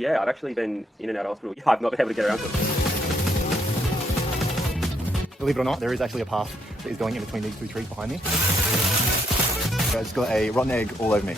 Yeah, I've actually been in and out of hospital. Yeah, I've not been able to get around to it. Believe it or not, there is actually a path that is going in between these two trees behind me. So I just got a rotten egg all over me.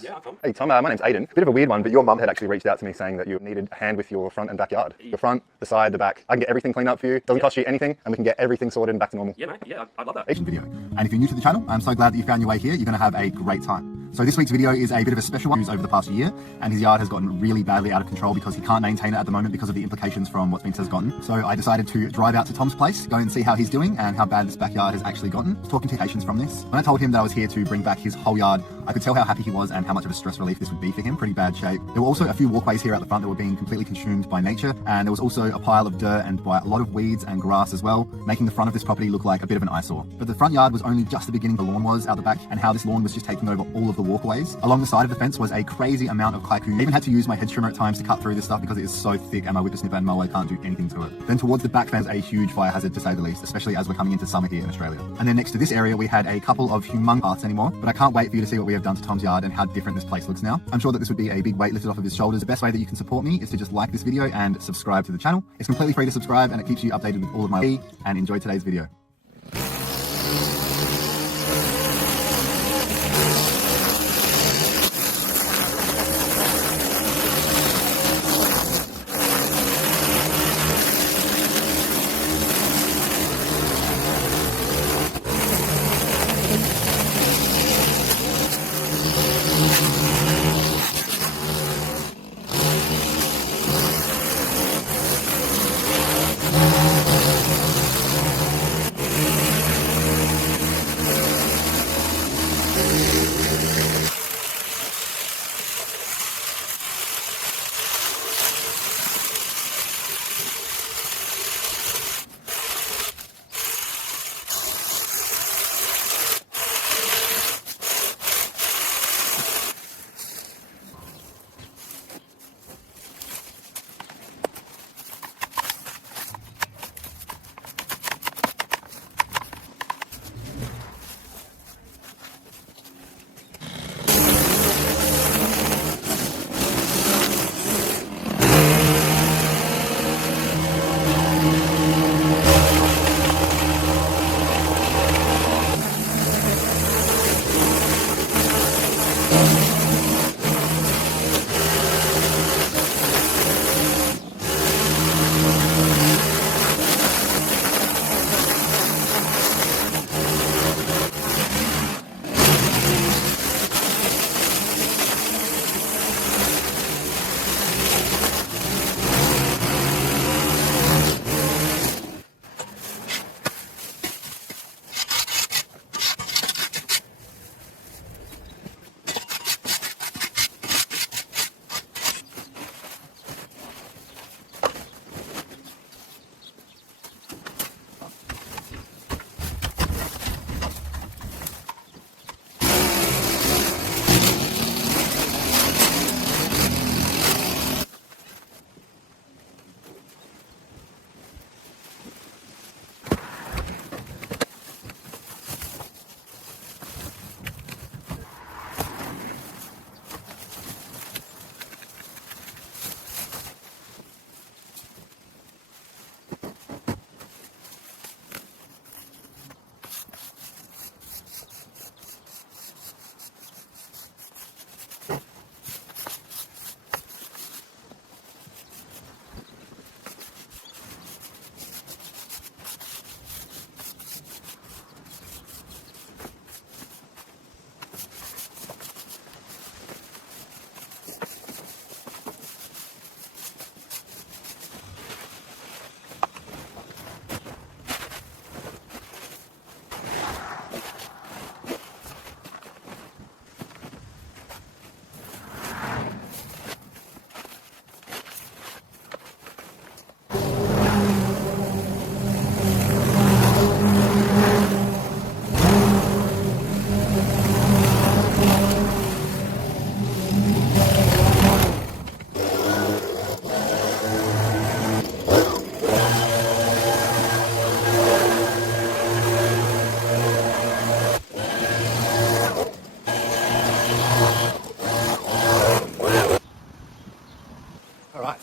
Yeah, Tom. Hey Tom, my name's Aiden. Bit of a weird one, but your mum had actually reached out to me saying that you needed a hand with your front and backyard. The front, the side, the back. I can get everything cleaned up for you. Doesn't cost you anything, and we can get everything sorted and back to normal. Yeah, mate. Yeah, I'd love that. Video. And if you're new to the channel, I'm so glad that you found your way here. You're going to have a great time. So this week's video is a bit of a special one over the past year, and his yard has gotten really badly out of control because he can't maintain it at the moment because of the implications from what Vince has gotten. So I decided to drive out to Tom's place, go and see how he's doing and how bad this backyard has actually gotten. Talking to patients from this. When I told him that I was here to bring back his whole yard, I could tell how happy he was and how much of a stress relief this would be for him. Pretty bad shape. There were also a few walkways here at the front that were being completely consumed by nature, and there was also a pile of dirt and by a lot of weeds and grass as well, making the front of this property look like a bit of an eyesore. But the front yard was only just the beginning. The lawn was out the back, and how this lawn was just taking over all of the walkways. Along the side of the fence was a crazy amount of kaiku. I even had to use my hedge trimmer at times to cut through this stuff because it is so thick and my whippersnipper and mower can't do anything to it. Then towards the back fence, a huge fire hazard to say the least, especially as we're coming into summer here in Australia. And then next to this area, we had a couple of humongous paths anymore, but I can't wait for you to see what we have done to Tom's yard and how different this place looks now. I'm sure that this would be a big weight lifted off of his shoulders. The best way that you can support me is to just like this video and subscribe to the channel. It's completely free to subscribe and it keeps you updated with all of my and enjoy today's video.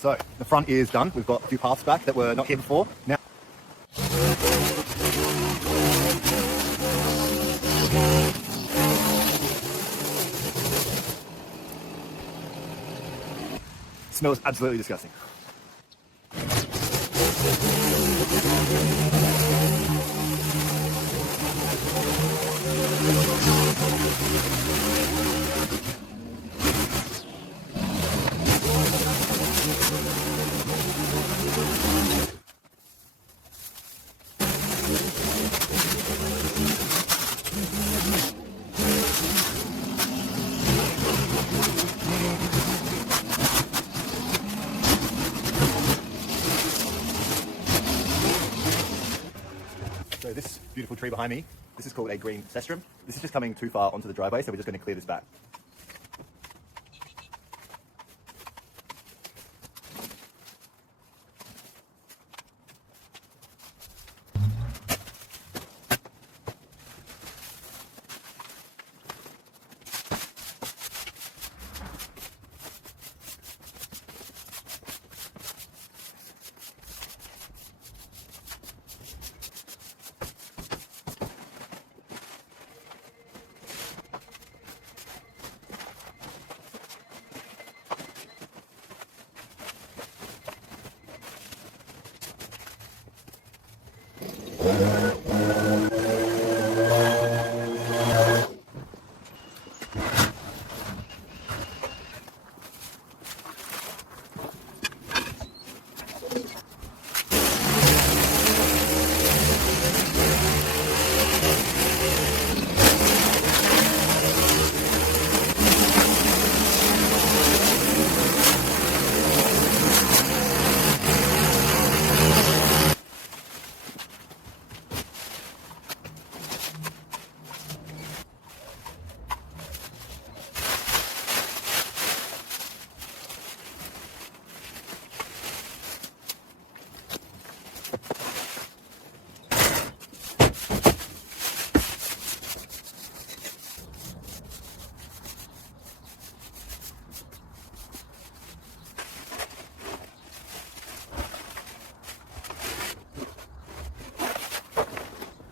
So the front is done. We've got a few paths back that were not here before. Now, smells absolutely disgusting. So this beautiful tree behind me, this is called a green cestrum. This is just coming too far onto the driveway, so we're just going to clear this back.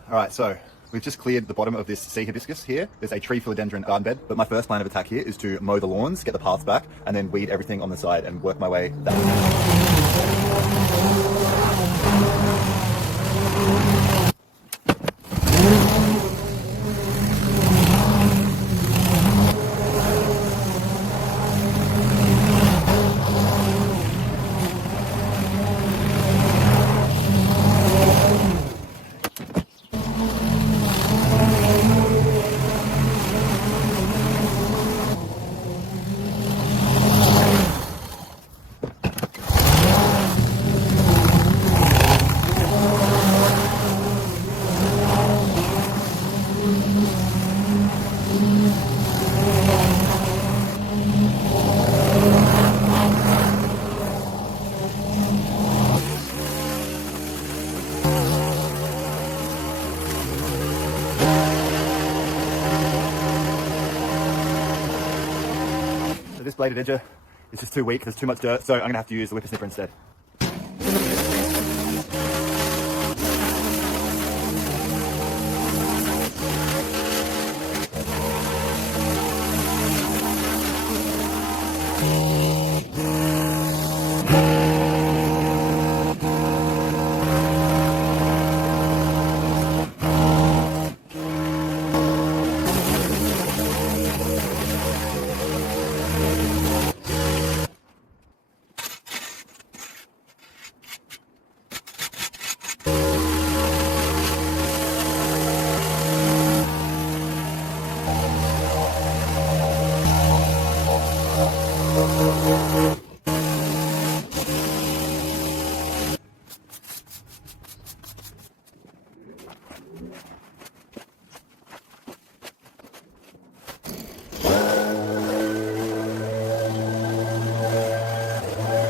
All right, so we've just cleared the bottom of this sea hibiscus here. There's a tree philodendron garden bed, but my first plan of attack here is to mow the lawns, get the paths back, and then weed everything on the side and work my way that way. This bladed edger is just too weak, there's too much dirt, so I'm going to have to use the whippersnipper instead.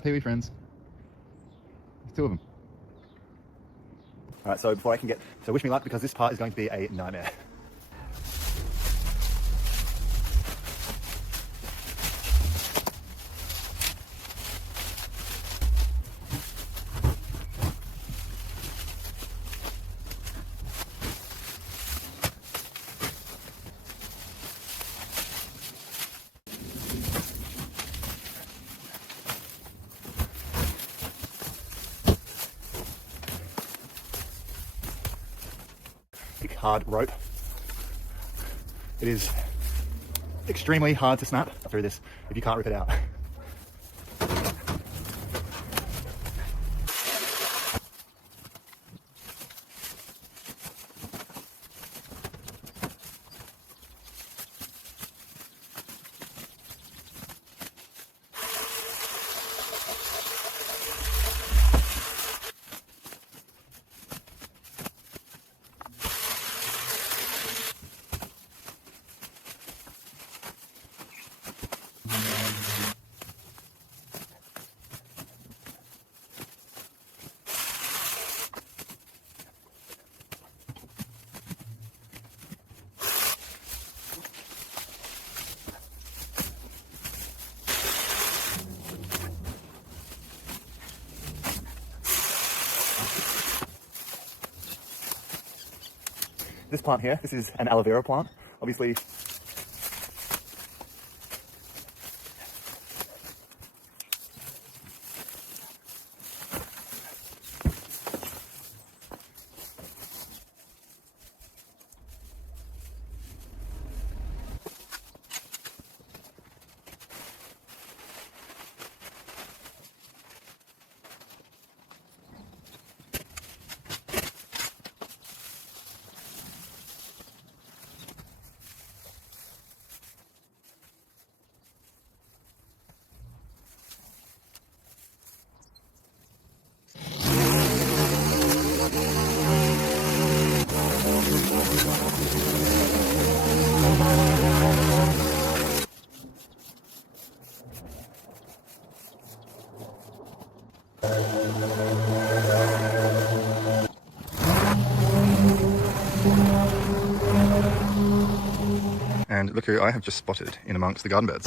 Pee-wee friends. There's two of them. All right, so before I can get, so wish me luck because this part is going to be a nightmare. hard rope. It is extremely hard to snap through this if you can't rip it out. This plant here, this is an aloe vera plant. Obviously, and look who I have just spotted in amongst the garden beds.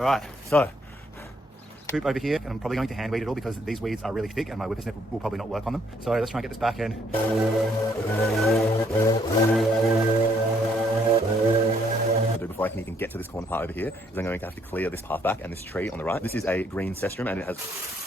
All right, so poop over here, and I'm probably going to hand weed it all because these weeds are really thick and my whippersnip will probably not work on them. So let's try and get this back in. Before I can even get to this corner part over here, is I'm going to have to clear this path back and this tree on the right. This is a green cestrum and it has...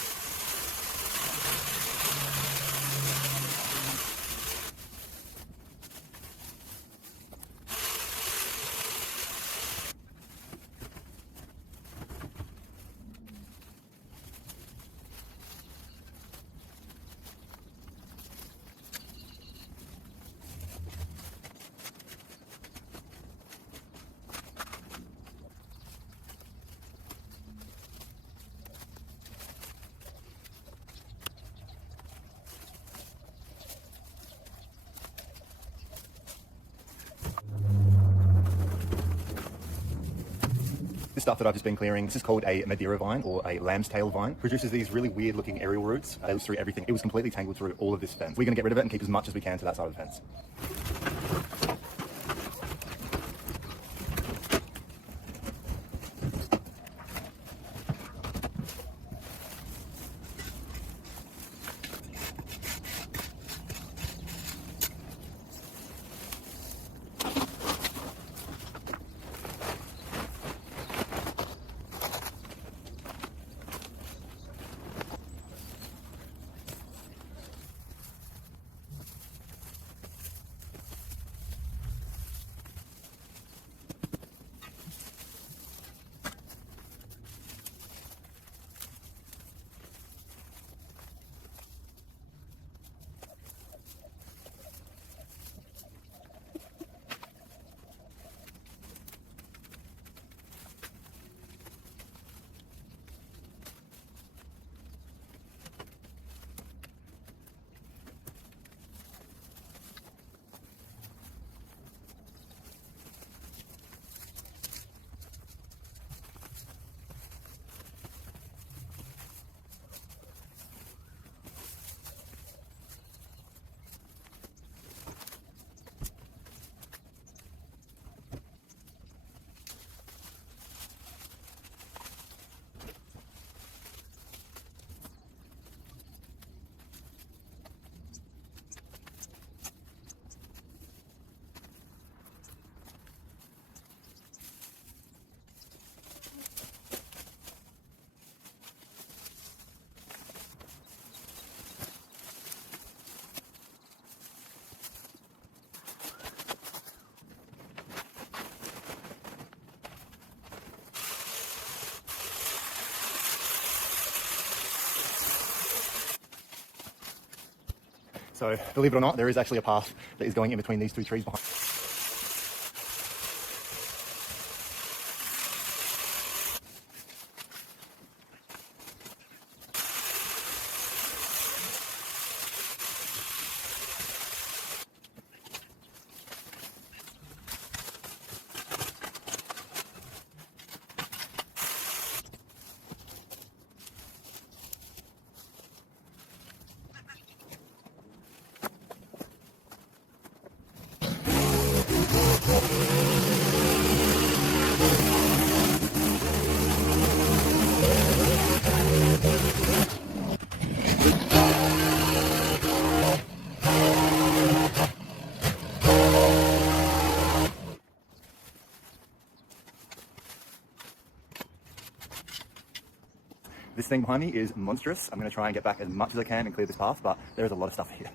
This stuff that I've just been clearing, this is called a Madeira vine or a lamb's tail vine. Produces these really weird looking aerial roots. It was through everything. It was completely tangled through all of this fence. We're going to get rid of it and keep as much as we can to that side of the fence. So believe it or not, there is actually a path that is going in between these two trees behind. This thing behind me is monstrous. I'm going to try and get back as much as I can and clear this path, but there is a lot of stuff here.